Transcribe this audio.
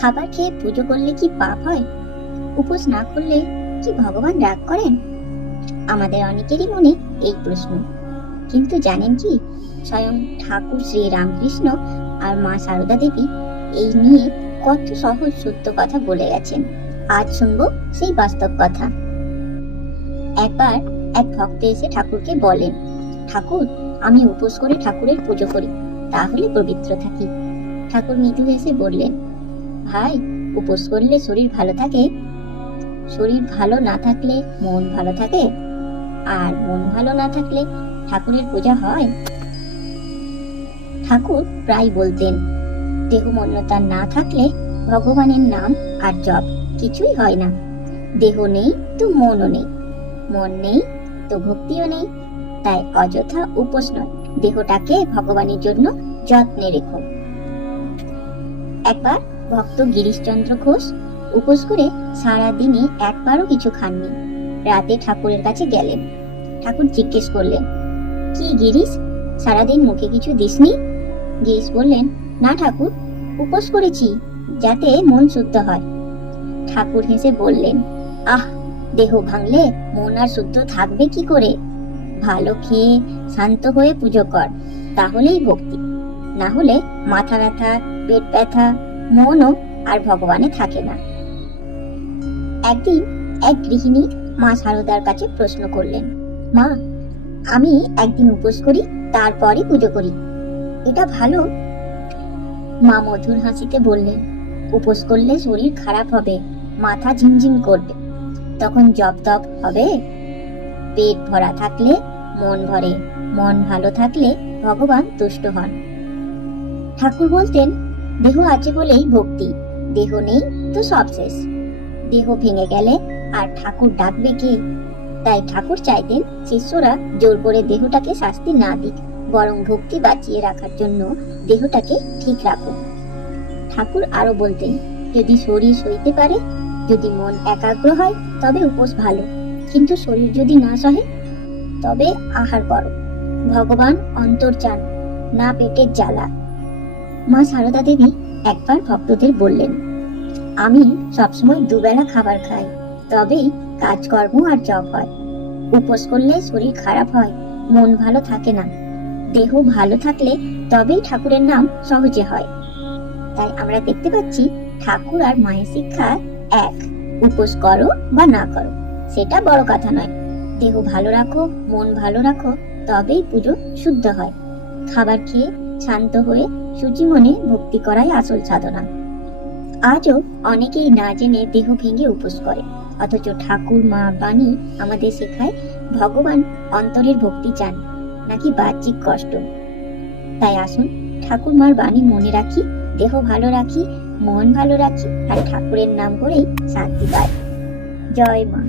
খাবার খেয়ে পুজো করলে কি পাপ হয়? উপোস না করলে কি ভগবান রাগ করেন? আমাদের অনেকেরই মনে এই প্রশ্ন। কিন্তু জানেন কি? স্বয়ং ঠাকুর শ্রী রামকৃষ্ণ আর মা সারদা দেবী এই নিয়ে কত সহজ সত্য কথা বলে গেছেন। আজ শুনব সেই বাস্তব কথা। একবার এক ভক্ত এসে ঠাকুরকে বলেন, ঠাকুর, আমি উপোস করে ঠাকুরের পুজো করি, তাহলে পবিত্র থাকি ঠাকুর মৃদু হেসে বললেন ভাই উপোস করলে শরীর ভালো থাকে? শরীর ভালো না থাকলে মন ভালো থাকে? আর মন ভালো না থাকলে ঠাকুরের পূজা হয়? ঠাকুর প্রায় বলতেন, দেহমন্যতা না থাকলে ভগবানের নাম আর জপ কিছুই হয় না। দেহ নেই তো মনও নেই। মন নেই তো ভক্তিও নেই। তাই অযথা উপোস নয়। দেহটাকে ভগবানের জন্য যত্নে রেখো। একবার ভক্ত গিরিশচন্দ্র ঘোষ উপোস করে সারা দিনে একবারও কিছু খাননি। রাতে ঠাকুরের কাছে গেলেন। ঠাকুর জিজ্ঞেস করলেন, কি গিরিশ? সারাদিন মুখে কিছু দিসনি? গিরিশ বললেন, না ঠাকুর, উপোস করেছি, যাতে মন শুদ্ধ হয়। ঠাকুর হেসে বললেন, আহ, দেহ ভাঙলে মন আর শুদ্ধ থাকবে কি করে? ভালো খেয়ে শান্ত হয়ে পুজো কর, তাহলেই ভক্তি। না হলে মাথা ব্যথা, পেট ব্যথা মনও আর ভগবানে থাকে না। একদিন এক গৃহিণী মা সারদার কাছে প্রশ্ন করলেন, মা, আমি একদিন উপোস করি তারপরে পুজো করি। এটা ভালো? মা মধুর হাসিতে বললেন, উপোস করলে শরীর খারাপ হবে, মাথা ঝিমঝিম করবে, তখন জপ তপ হবে। পেট ভরা থাকলে মন ভরে, মন ভালো থাকলে ভগবান তুষ্ট হন। ঠাকুর বলতেন দেহ আছে বলেই ভক্তি। দেহ নেই তো সব শেষ। দেহ ভেঙে গেলে আর ঠাকুর ডাকবে কে? তাই ঠাকুর চাইতেন শিষ্যরা জোর করে দেহটাকে শাস্তি না দিক, বরং ভক্তি বাঁচিয়ে রাখার জন্য দেহটাকে ঠিক রাখো ঠাকুর আরও বলতেন, যদি শরীর সইতে পারে, যদি মন একাগ্র হয়, তবে উপোস ভালো। কিন্তু শরীর যদি না সহে, তবে আহার করো। ভগবান অন্তর চান না পেটের জ্বালা। মা সারদা দেবী একবার ভক্তদের বললেন, আমি সবসময় দুবেলা খাবার খাই, তবেই কাজকর্ম আর জব হয়। উপোস করলে শরীর খারাপ হয়, মন ভালো থাকে না। দেহ ভালো থাকলে তবেই ঠাকুরের নাম সহজে হয়। তাই আমরা দেখতে পাচ্ছি ঠাকুর আর মায়ের শিক্ষা এক, উপোস করো বা না করো। সেটা বড় কথা নয়। দেহ ভালো রাখো, মন ভালো রাখো, তবেই পুজো শুদ্ধ হয়। খাবার খেয়ে শান্ত হয়ে সুচি মনে ভক্তি করাই আসল সাধনা। আজও অনেকেই না জেনে দেহ ভেঙে উপোস করে, অথচ ঠাকুর, মা, বাণী আমাদের শেখায় ভগবান অন্তরের ভক্তি চান, নাকি বাহ্যিক কষ্ট। তাই আসুন ঠাকুর, মার, বাণী মনে রাখি, দেহ ভালো রাখি, মন ভালো রাখি, আর ঠাকুরের নাম করেই শান্তি পায় জয় মা।